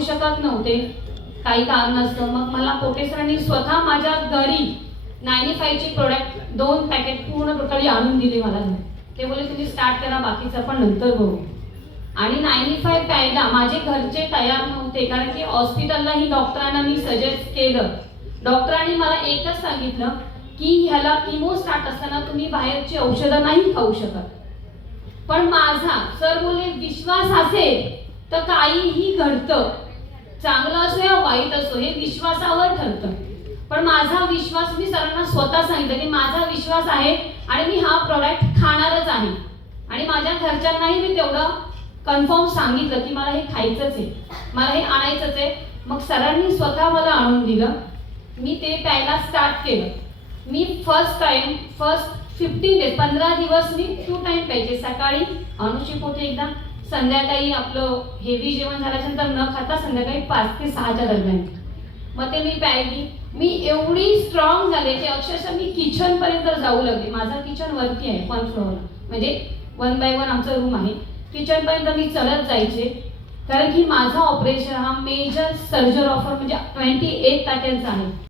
शकत नव्हते काही कारणास्तव. मग मला पोटे सरांनी स्वतः माझ्या घरी 95 ची प्रोडक्ट 2 पॅकेट पूर्ण टोटली आणून दिली मला घरी. ते बोलले तुम्ही स्टार्ट करा, बाकीचं आपण नंतर बघू. आणि 95 प्यायला माझे घरचे तयार नव्हते, कारण की हॉस्पिटललाही डॉक्टरांना मी सजेस्ट केलं. डॉक्टरांनी मला एकच सांगितलं की ह्याला किमो स्टार्ट असताना तुम्ही बाहेरची औषधं नाही खाऊ शकत. पण माझा सर बोलले विश्वास असेल तर काहीही घडतं, चांगलं असो या वाईट असो, हे विश्वासावर ठरतं. पण माझा विश्वास, मी सरांना स्वतः सांगितलं की माझा विश्वास आहे आणि मी हा प्रॉडक्ट खाणारच आहे. आणि माझ्या घरच्यांनाही मी तेवढं कन्फर्म सांगितलं की मला हे खायचंच आहे, मला हे आणायचंच आहे. मग सरांनी स्वतः मला आणून दिलं, मी ते प्यायला स्टार्ट केलं. मी फर्स्ट 15 डेज 15 दिवस मी 2 टाइम प्यायचे, सकाळी अनुषी पोटे एकदा, संध्याकाळी आपलं हेवी जेवण झाल्यानंतर न खाता संध्याकाळी 5 ते 6च्या दरम्यान. मग ते मी प्यायली. मी एवढी स्ट्रॉंग झाले की अक्षरशः मी किचन पर्यंत जाऊ लागले. माझा किचन वरती आहे 1 फ्लोअर, म्हणजे 1 बाय 1 आमचा रूम आहे. किचन पर्यंत मी चलत जायचे, कारण की माझा ऑपरेशन हा मेजर सर्जरी ऑफर म्हणजे 28 पॅटर्नचा आहे.